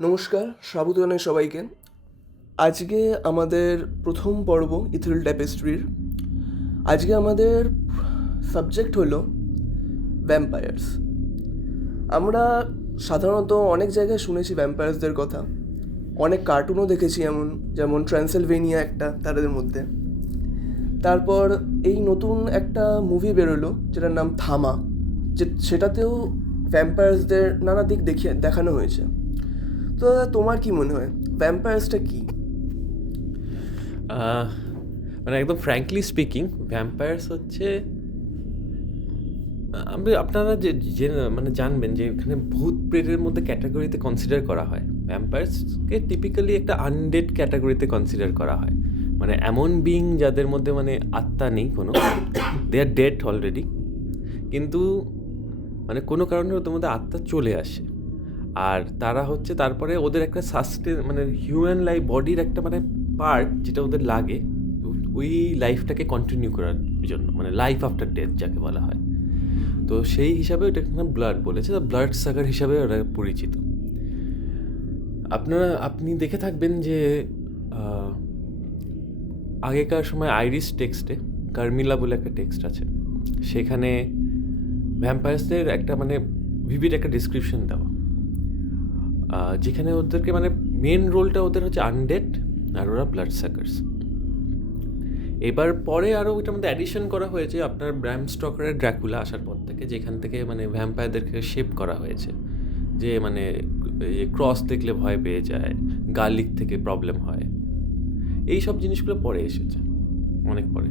নমস্কার, স্বাগত জানাই সবাইকে। আজকে আমাদের প্রথম পর্ব ইথিল ট্যাপেস্ট্রির। আজকে আমাদের সাবজেক্ট হলো ভ্যাম্পায়ার্স। আমরা সাধারণত অনেক জায়গায় শুনেছি ভ্যাম্পায়ার্সদের কথা, অনেক কার্টুনও দেখেছি যেমন ট্রান্সিলভেনিয়া একটা তাদের মধ্যে। তারপর এই নতুন একটা মুভি বেরোলো যেটার নাম থামা, সেটাতেও ভ্যাম্পায়ার্সদের নানা দিক দেখানো হয়েছে। তো দাদা, তোমার কি মনে হয় ভ্যাম্পায়ার্সটা কি? আহ, মানে একদম ফ্র্যাঙ্কলি স্পিকিং, ভ্যাম্পায়ার্স হচ্ছে আপনারা যে মানে জানবেন যে এখানে ভূত প্রেতের মধ্যে ক্যাটাগরিতে কনসিডার করা হয়। ভ্যাম্পায়ার্সকে টিপিক্যালি একটা আনডেড ক্যাটাগরিতে কনসিডার করা হয়, মানে এমন বিং যাদের মধ্যে মানে আত্মা নেই কোনো, দে আর ডেড অলরেডি, কিন্তু মানে কোনো কারণে ওদের মধ্যে আত্মা চলে আসে। আর তারা হচ্ছে তারপরে ওদের একটা মানে হিউম্যান লাইফ বডির একটা মানে পার্ট যেটা ওদের লাগে ওই লাইফটাকে কন্টিনিউ করার জন্য, মানে লাইফ আফটার ডেথ যাকে বলা হয়। তো সেই হিসাবে ওটাকে ব্লাড বলেছে, ব্লাড সাগার হিসাবে ওরা পরিচিত। আপনি দেখে থাকবেন যে আগেকার সময় আইরিশ টেক্সটে কার্মিলা বলে একটা টেক্সট আছে, সেখানে ভ্যাম্পায়ার্সদের একটা মানে ভিভিড একটা ডিসক্রিপশন দেওয়া, যেখানে ওদেরকে মানে মেন রোলটা ওদের হচ্ছে আনডেড আর ওরা ব্লাড সাকার্স। এবার পরে আরও ওইটার মধ্যে অ্যাডিশন করা হয়েছে আপনার ব্র্যাম স্টকারের ড্র্যাকুলা আসার পর থেকে, যেখান থেকে মানে ভ্যাম্পায়ারদেরকে শেপ করা হয়েছে, যে মানে ক্রস দেখলে ভয় পেয়ে যায়, গার্লিক থেকে প্রবলেম হয়, এই সব জিনিসগুলো পরে এসেছে, অনেক পরে।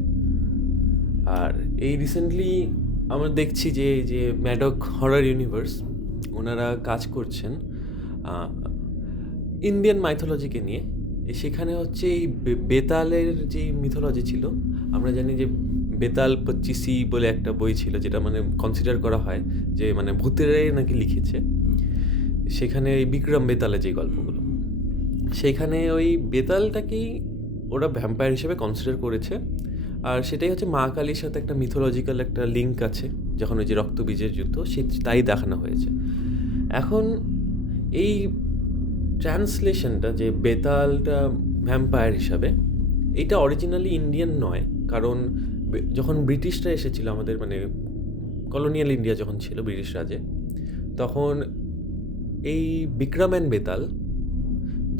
আর এই রিসেন্টলি আমরা দেখছি যে যে ম্যাডক হরর ইউনিভার্স ওনারা কাজ করছেন ইন্ডিয়ান মাইথোলজিকে নিয়ে। সেখানে হচ্ছে এই বেতালের যে মিথোলজি ছিল, আমরা জানি যে বেতাল পচ্চিসি বলে একটা বই ছিল, যেটা মানে কনসিডার করা হয় যে মানে ভূতেরাই নাকি লিখেছে। সেখানে এই বিক্রম বেতালের যে গল্পগুলো, সেখানে ওই বেতালটাকেই ওরা ভ্যাম্পায়ার হিসেবে কনসিডার করেছে। আর সেটাই হচ্ছে মা কালীর সাথে একটা মিথোলজিক্যাল একটা লিঙ্ক আছে, যখন ওই যে রক্তবীজের যুদ্ধ তাই দেখানো হয়েছে। এখন এই ট্রান্সলেশনটা যে বেতালটা ভ্যাম্পায়ার হিসাবে, এইটা অরিজিনালি ইন্ডিয়ান নয়, কারণ যখন ব্রিটিশরা এসেছিল আমাদের মানে কলোনিয়াল ইন্ডিয়া যখন ছিল ব্রিটিশ রাজে, তখন এই বিক্রম অ্যান্ড বেতাল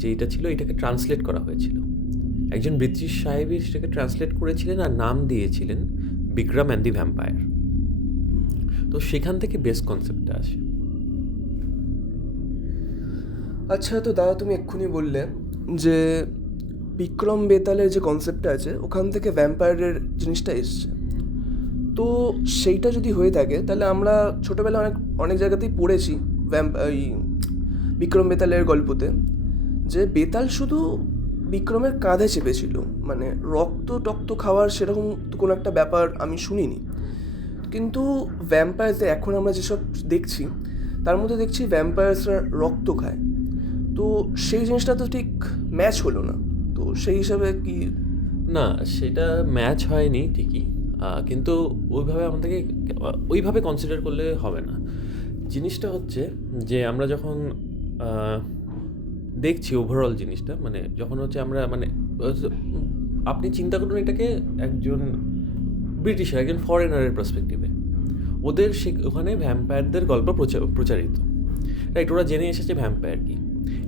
যেটা ছিল এটাকে ট্রান্সলেট করা হয়েছিল। একজন ব্রিটিশ সাহেবই সেটাকে ট্রান্সলেট করেছিলেন আর নাম দিয়েছিলেন বিক্রম অ্যান্ড দি ভ্যাম্পায়ার। তো সেখান থেকে বেস কনসেপ্টটা আসে। আচ্ছা, তো দাদা তুমি এক্ষুনি বললে যে বিক্রম বেতালের যে কনসেপ্টটা আছে ওখান থেকে ভ্যাম্পায়ারের জিনিসটা এসছে। তো সেইটা যদি হয়ে থাকে তাহলে আমরা ছোটোবেলায় অনেক অনেক জায়গাতেই পড়েছি এই বিক্রম বেতালের গল্পতে, যে বেতাল শুধু বিক্রমের কাঁধে চেপেছিল, মানে রক্ত টক্ত খাওয়ার সেরকম তো কোনো একটা ব্যাপার আমি শুনিনি। কিন্তু ভ্যাম্পায়ার্সে এখন আমরা যেসব দেখছি তার মধ্যে দেখছি ভ্যাম্পায়ার্সরা রক্ত খায়। তো সেই জিনিসটা তো ঠিক ম্যাচ হলো না। তো সেই হিসাবে কি? না, সেটা ম্যাচ হয়নি ঠিকই, কিন্তু ওইভাবে আমাদেরকে ওইভাবে কনসিডার করলে হবে না। জিনিসটা হচ্ছে যে আমরা যখন দেখছি ওভারঅল জিনিসটা, মানে যখন হচ্ছে আমরা মানে আপনি চিন্তা করুন এটাকে একজন ব্রিটিশের, একজন ফরেনারের পার্সপেক্টিভে, ওদের ওখানে ভ্যাম্পায়ারদের গল্প প্রচারিত, রাইট? ওরা জেনে এসেছে ভ্যাম্পায়ার কি।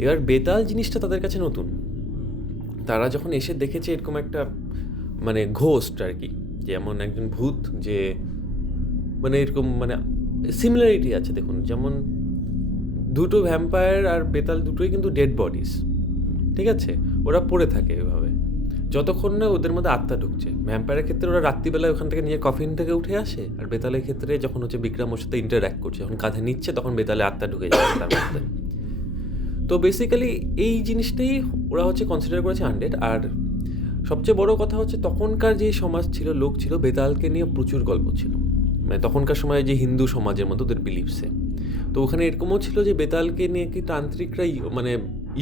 এবার বেতাল জিনিসটা তাদের কাছে নতুন। তারা যখন এসে দেখেছে এরকম একটা মানে ঘোস্ট আর কি, যেমন একজন ভূত, যে মানে এরকম মানে সিমিলারিটি আছে। দেখুন, যেমন দুটো ভ্যাম্পায়ার আর বেতাল দুটোই কিন্তু ডেড বডিস, ঠিক আছে? ওরা পড়ে থাকে এভাবে যতক্ষণ না ওদের মধ্যে আত্মা ঢুকছে। ভ্যাম্পায়ারের ক্ষেত্রে ওরা রাত্রিবেলায় ওখান থেকে নিজের কফিন থেকে উঠে আসে, আর বেতালের ক্ষেত্রে যখন হচ্ছে বিক্রম ওর সাথে ইন্টারঅ্যাক্ট করছে, যখন কাঁধে নিচ্ছে, তখন বেতালে আত্মা ঢুকে যাচ্ছে তার মধ্যে। তো বেসিক্যালি এই জিনিসটাই ওরা হচ্ছে কনসিডার করেছে আনডেড। আর সবচেয়ে বড় কথা হচ্ছে তখনকার যে সমাজ ছিল, লোক ছিল, বেতালকে নিয়ে প্রচুর গল্প ছিল, মানে তখনকার সময় যে হিন্দু সমাজের মতো ওদের বিলিভসে। তো ওখানে এরকমও ছিল যে বেতালকে নিয়ে কি তান্ত্রিকরা মানে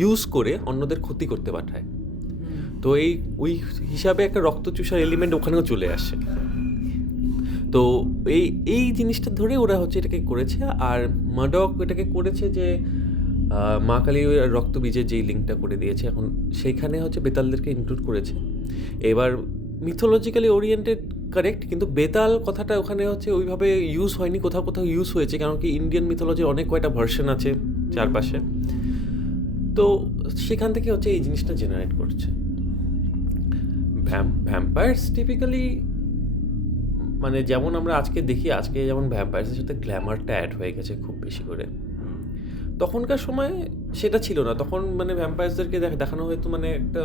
ইউজ করে অন্যদের ক্ষতি করতে পাঠায়। তো ওই হিসাবে একটা রক্তচুষার এলিমেন্ট ওখানেও চলে আসে। তো এই জিনিসটা ধরে ওরা হচ্ছে এটাকে করেছে। আর মাডক এটাকে করেছে যে মা কালী রক্তবীজের যেই লিঙ্কটা করে দিয়েছে, এখন সেইখানে হচ্ছে বেতালদেরকে ইনক্লুড করেছে। এবার মিথোলজিক্যালি ওরিয়েন্টেড কারেক্ট, কিন্তু বেতাল কথাটা ওখানে হচ্ছে ওইভাবে ইউজ হয়নি, কোথাও কোথাও ইউজ হয়েছে, কারণ কি ইন্ডিয়ান মিথোলজির অনেক কয়টা ভার্সন আছে চারপাশে। তো সেখান থেকে হচ্ছে এই জিনিসটা জেনারেট করছে। ভ্যাম্পায়ার্স টিপিক্যালি মানে যেমন আমরা আজকে দেখি, আজকে যেমন ভ্যাম্পায়ার্সের সাথে গ্ল্যামারটা অ্যাড হয়ে গেছে খুব বেশি করে। তখনকার সময় সেটা ছিল না, তখন মানে ভ্যাম্পায়ার্সদেরকে দেখানো হয়তো মানে একটা,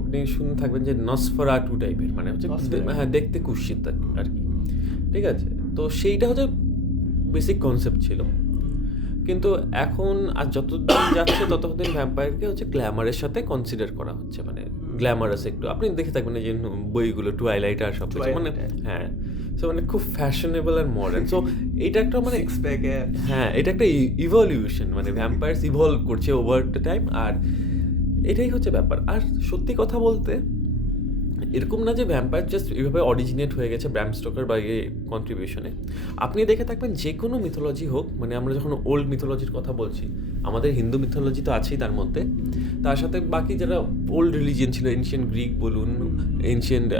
আপনি শুনে থাকবেন যে নসফেরাটু টাইপের, মানে হচ্ছে হ্যাঁ দেখতে কুৎসিত আর কি, ঠিক আছে। তো সেইটা হচ্ছে বেসিক কনসেপ্ট ছিল। কিন্তু এখন আর যতদিন যাচ্ছে ততদিন ভ্যাম্পায়ারকে হচ্ছে গ্ল্যামারের সাথে কনসিডার করা হচ্ছে, মানে গ্ল্যামারাস একটু। আপনি দেখে থাকবেন যে বইগুলো টুয়াইলাইট আর সব কিছু, মানে হ্যাঁ, সো মানে খুব ফ্যাশনেবল আর মডার্ন। সো এইটা একটা মানে হ্যাঁ, এটা একটা ইভলিউশন, মানে ভ্যাম্পায়ার্স ইভলভ করছে ওভার দ্য টাইম, আর এটাই হচ্ছে ব্যাপার। আর সত্যি কথা বলতে এরকম না যে ভ্যাম্পায়ার জাস্ট এইভাবে অরিজিনেট হয়ে গেছে ব্র্যাম স্টোকার বা কন্ট্রিবিউশনে। আপনি দেখে থাকবেন যে কোনো মিথোলজি হোক, মানে আমরা যখন ওল্ড মিথোলজির কথা বলছি, আমাদের হিন্দু মিথোলজি তো আছেই তার মধ্যে, তার সাথে বাকি যারা ওল্ড রিলিজিয়ন ছিল, এনশিয়েন্ট গ্রিক বলুন, এনশিয়েন্ট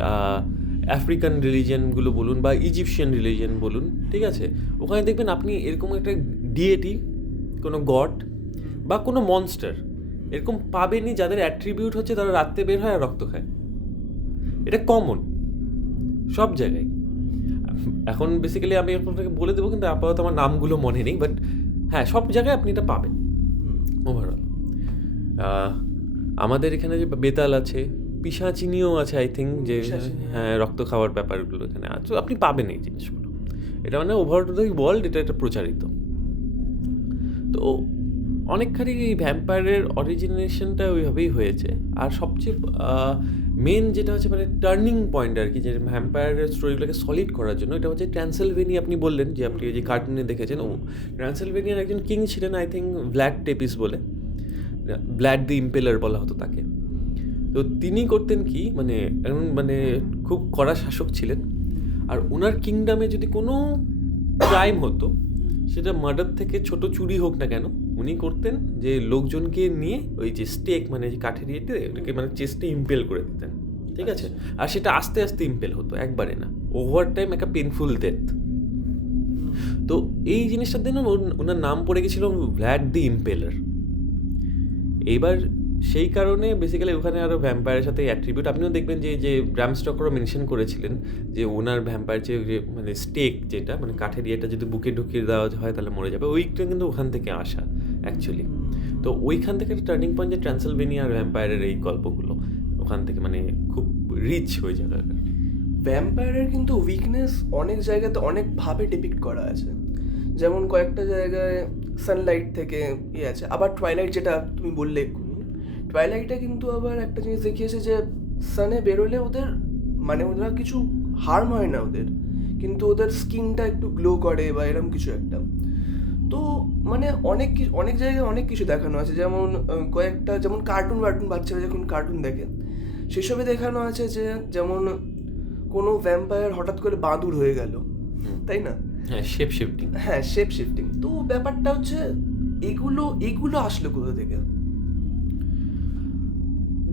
আফ্রিকান রিলিজিয়নগুলো বলুন, বা ইজিপশিয়ান রিলিজিয়ন বলুন, ঠিক আছে, ওখানে দেখবেন আপনি এরকম একটা ডিএটি, কোনো গড বা কোনো মনস্টার এরকম পাবেনই যাদের অ্যাট্রিবিউট হচ্ছে তারা রাত্রে বের হয় আর রক্ত খায়। এটা কমন সব জায়গায়। এখন বেসিক্যালি আমি আপনাকে বলে দেবো, কিন্তু আপাতত আমার নামগুলো মনে নেই, বাট হ্যাঁ সব জায়গায় আপনি এটা পাবেন ওভারঅল। আমাদের এখানে যে বেতাল আছে, পিশাচিনিও আছে আই থিঙ্ক, যে হ্যাঁ রক্ত খাওয়ার ব্যাপারগুলো এখানে আছে, আপনি পাবেন এই জিনিসগুলো। এটা মানে ওভার দ্য ওয়ার্ল্ড এটা প্রচারিত। তো অনেকখানি এই ভ্যাম্পায়ারের অরিজিনেশনটা ওইভাবেই হয়েছে। আর সবচেয়ে মেন যেটা হচ্ছে মানে টার্নিং পয়েন্ট আর কি, যে ভ্যাম্পায়ারের স্টোরিগুলোকে সলিড করার জন্য, এটা হচ্ছে ট্রান্সিলভেনিয়া। আপনি বললেন যে আপনি যে কার্টুনে দেখেছেন, ও ট্রান্সিলভেনিয়ার একজন কিং ছিলেন আই থিঙ্ক, ব্ল্যাড টেপিস বলে, ব্ল্যাড দি ইম্পেলার বলা হতো তাকে। তো তিনি করতেন কি, মানে এমন মানে খুব কড়া শাসক ছিলেন, আর ওনার কিংডমে যদি কোনো ক্রাইম হতো, সেটা মার্ডার থেকে ছোট চুরি হোক না কেন, উনি করতেন যে লোকজনকে নিয়ে ওই যে স্টেক, মানে যে কাঠের ইয়েতে ওটাকে মানে চেস্টে ইম্পেল করে দিতেন, ঠিক আছে। আর সেটা আস্তে আস্তে ইম্পেল হতো, একবারে না, ওভার টাইম একটা পেনফুল ডেথ। তো এই জিনিসটার জন্য ওনার নাম পড়ে গেছিল ব্ল্যাড দি ইম্পেলার। এইবার সেই কারণে বেসিক্যালি ওখানে আরও ভ্যাম্পায়ারের সাথে অ্যাট্রিবিউট আপনিও দেখবেন যে ব্র্যাম স্টকারও মেনশন করেছিলেন যে ওনার ভ্যাম্পায়ার যে মানে স্টেক, যেটা মানে কাঠের ইয়েটা যদি বুকে ঢুকিয়ে দেওয়া হয় তাহলে মরে যাবে, ওইটা কিন্তু ওখান থেকে আসা অ্যাকচুয়ালি। তো ওইখান থেকে একটা টার্নিং পয়েন্ট, যে ট্রান্সিলভেনিয়া আর ভ্যাম্পায়ারের এই গল্পগুলো ওখান থেকে মানে খুব রিচ হয়ে যাবে। ভ্যাম্পায়ারের কিন্তু উইকনেস অনেক জায়গাতে অনেকভাবে ডিপিক্ট করা আছে। যেমন কয়েকটা জায়গায় সানলাইট থেকে ইয়ে আছে, আবার টুয়াইলাইট যেটা তুমি বললে এক্ষুনি, টুয়াইলাইটে কিন্তু আবার একটা জিনিস দেখিয়েছে যে সানে বেরোলে ওদের মানে ওরা কিছু হার্ম হয় না ওদের, কিন্তু ওদের স্কিনটা একটু গ্লো করে বা এরকম কিছু একটা। তো মানে অনেক জায়গায় অনেক কিছু দেখানো আছে, যেমন কয়েকটা যেমন কার্টুন বাচ্চারা যখন কার্টুন দেখে সেসবে দেখানো আছে যে যেমন কোনো ভ্যাম্পায়ার হঠাৎ করে বাদুড় হয়ে গেল, তাই না? হ্যাঁ, শেপ শিফটিং। হ্যাঁ, শেপ শিফটিং। তো ব্যাপারটা হচ্ছে এগুলো আসলো কোথা থেকে?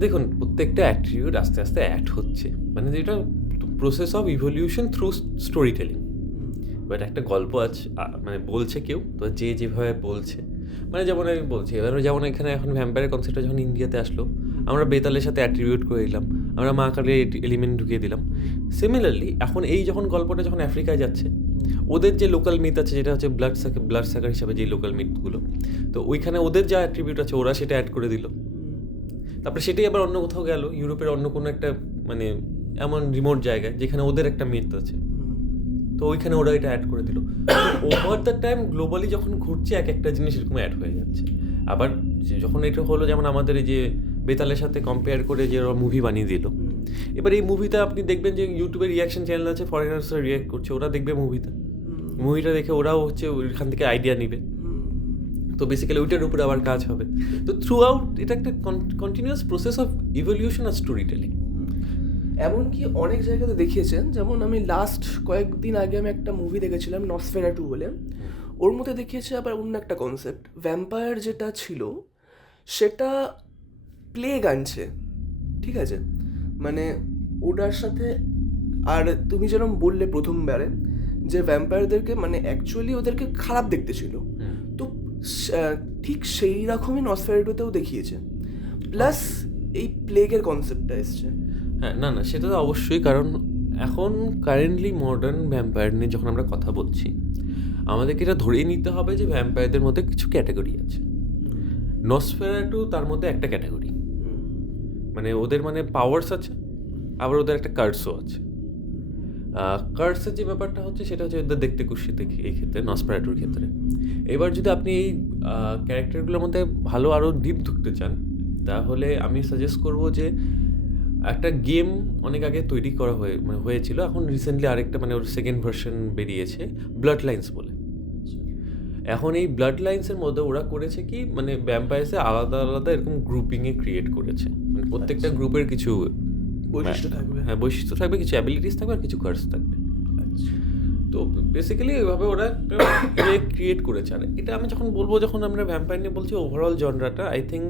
দেখুন, প্রত্যেকটা অ্যাট্রিবিউট আস্তে আস্তে অ্যাড হচ্ছে, মানে যেটা process of evolution through story telling. But একটা গল্প আছে মানে বলছে কেউ, তো যে যেভাবে বলছে, মানে যেমন আমি বলছি, এবার যেমন এখানে এখন ভ্যাম্পায়ারের কনসেপ্টটা যখন ইন্ডিয়াতে আসলো, আমরা বেতালের সাথে অ্যাট্রিবিউট করে দিলাম, আমরা মা কালীর এলিমেন্ট ঢুকিয়ে দিলাম। সিমিলারলি এখন এই যখন গল্পটা যখন আফ্রিকায় যাচ্ছে, ওদের যে লোকাল মিথ আছে, যেটা হচ্ছে ব্লাড সাকার হিসাবে যে লোকাল মিথগুলো, তো ওইখানে ওদের যা অ্যাট্রিবিউট আছে ওরা সেটা অ্যাড করে দিল। তারপরে সেটাই আবার অন্য কোথাও গেল, ইউরোপের অন্য কোনো একটা মানে এমন রিমোট জায়গায় যেখানে ওদের একটা মিথ আছে, তো ওইখানে ওরা এটা অ্যাড করে দিল। ওভার দ্য টাইম গ্লোবালি যখন ঘুরছে এক একটা জিনিস এরকম অ্যাড হয়ে যাচ্ছে। আবার যখন এটা হলো, যেমন আমাদের এই যে বেতালের সাথে কম্পেয়ার করে যে ওরা মুভি বানিয়ে দিল, এবার এই মুভিটা আপনি দেখবেন যে ইউটিউবের রিয়াকশন চ্যানেল আছে, ফরেনার্সরা রিয়াক্ট করছে, ওরা দেখবে মুভিটা দেখে ওরাও হচ্ছে ওইখান থেকে আইডিয়া নিবে, তো বেসিক্যালি ওইটার উপরে আবার কাজ হবে। তো থ্রু আউট এটা একটা কন্টিনিউয়াস প্রসেস অফ ইভলিউশন আর স্টোরি টেলিং। এমনকি অনেক জায়গাতে দেখিয়েছেন, যেমন আমি লাস্ট কয়েকদিন আগে আমি একটা মুভি দেখেছিলাম নসফেরাটু বলে, ওর মধ্যে দেখিয়েছে আবার অন্য একটা কনসেপ্ট, ভ্যাম্পায়ার যেটা ছিল সেটা প্লেগ আনছে, ঠিক আছে, মানে ওটার সাথে। আর তুমি যেরকম বললে প্রথমবারে যে ভ্যাম্পায়ারদেরকে মানে অ্যাকচুয়ালি ওদেরকে খারাপ দেখতে ছিল, তো ঠিক সেই রকমই নসফেরাটুতেও দেখিয়েছে, প্লাস এই প্লেগের কনসেপ্টটা এসছে। হ্যাঁ, না সেটা তো অবশ্যই, কারণ এখন কারেন্টলি মডার্ন ভ্যাম্পায়ার নিয়ে যখন আমরা কথা বলছি, আমাদেরকে এটা ধরেই নিতে হবে যে ভ্যাম্পায়ারদের মধ্যে কিছু ক্যাটাগরি আছে। নসফেরাটু তার মধ্যে একটা ক্যাটাগরি, মানে ওদের মানে পাওয়ার্স আছে, আবার ওদের একটা কার্সও আছে। কার্সের যে ব্যাপারটা হচ্ছে সেটা হচ্ছে ওদের দেখতে কুৎসিত এই ক্ষেত্রে, নসফেরাটুর ক্ষেত্রে। এবার যদি আপনি এই ক্যারেক্টারগুলোর মধ্যে ভালো আরও ডিপ ঢুকতে চান, তাহলে আমি সাজেস্ট করব যে একটা গেম অনেক আগে তৈরি করা হয়েছিল, এখন রিসেন্টলি আরেকটা মানে ওর সেকেন্ড ভার্সন বেরিয়েছে, ব্লাড লাইন্স বলে। এখন এই ব্লাড লাইন্সের মধ্যে ওরা করেছে কি, মানে ভ্যাম্পায়ার্সে আলাদা আলাদা এরকম গ্রুপিংয়ে ক্রিয়েট করেছে, মানে প্রত্যেকটা গ্রুপের কিছু বৈশিষ্ট্য থাকবে। হ্যাঁ, বৈশিষ্ট্য থাকবে, কিছু অ্যাবিলিটিস থাকবে আর কিছু কার্স থাকবে। তো বেসিক্যালি এইভাবে ওরা ক্রিয়েট করেছে। আর এটা আমি যখন আমরা ভ্যাম্পায়ার নিয়ে বলছি ওভারঅল জনরাটা, আই থিঙ্ক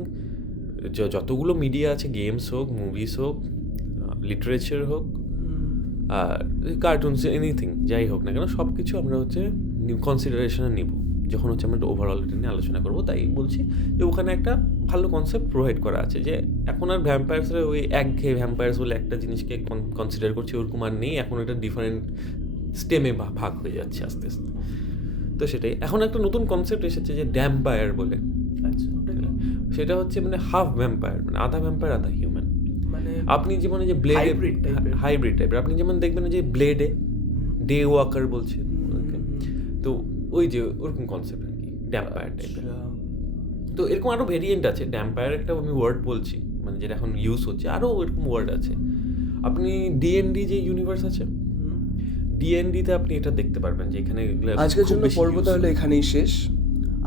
যতগুলো মিডিয়া আছে, গেমস হোক, মুভিস হোক, লিটারেচার হোক, আর কার্টুনস, এনিথিং যাই হোক না কেন, সব কিছু আমরা কনসিডারেশনে নিব যখন আমরা ওভারঅল এটা নিয়ে আলোচনা করবো। তাই বলছি যে ওখানে একটা ভালো কনসেপ্ট প্রোভাইড করা আছে, যে এখন আর ভ্যাম্পায়ার্সরা ওই একঘেয়ে ভ্যাম্পায়ার্স বলে একটা জিনিসকে কনসিডার করছি ওরকম আর নেই, এখন এটা ডিফারেন্ট স্টেমে ভাগ হয়ে যাচ্ছে আস্তে আস্তে। তো সেটাই, এখন একটা নতুন কনসেপ্ট এসেছে যে ড্যাম্পায়ার বলে। আচ্ছা, সেটা হচ্ছে মানে হাফ ভ্যাম্পায়ার, মানে আধা ভ্যাম্পায়ার আধা হিউম্যান। মানে আপনি যেমন যে ব্লেডে হাইব্রিড টাইপের, আপনি যেমন দেখবেন যে ব্লেডে ডে ওয়াকার বলছে, তো ওই যে ওরকম কনসেপ্ট আর কি, ড্যাম্পায়ার টাইপের। তো এরকম আরও ভেরিয়েন্ট আছে, ড্যাম্পায়ার একটা আমি ওয়ার্ড বলছি মানে যেটা এখন ইউজ হচ্ছে, আরও এরকম ওয়ার্ড আছে। আপনি ডিএনডি যে ইউনিভার্স আছে, ডিএনডিতে আপনি এটা দেখতে পারবেন যে এখানে আজকের জন্য পর্ব তাহলে এখানেই শেষ।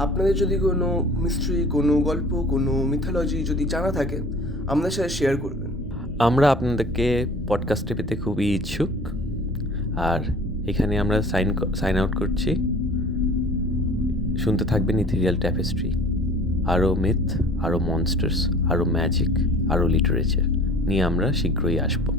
আপনাদের যদি কোনো মিস্ট্রি, কোনো গল্প, কোনো মিথোলজি যদি জানা থাকে আমাদের সাথে শেয়ার করবেন। আমরা আপনাদেরকে পডকাস্টে পেতে খুবই ইচ্ছুক, আর এখানে আমরা সাইন আউট করছি। শুনতে থাকবেন ইথেরিয়াল ট্যাপেস্ট্রি, আরও মিথ, আরও মনস্টার্স, আরও ম্যাজিক, আরও লিটারেচার নিয়ে আমরা শীঘ্রই আসবো।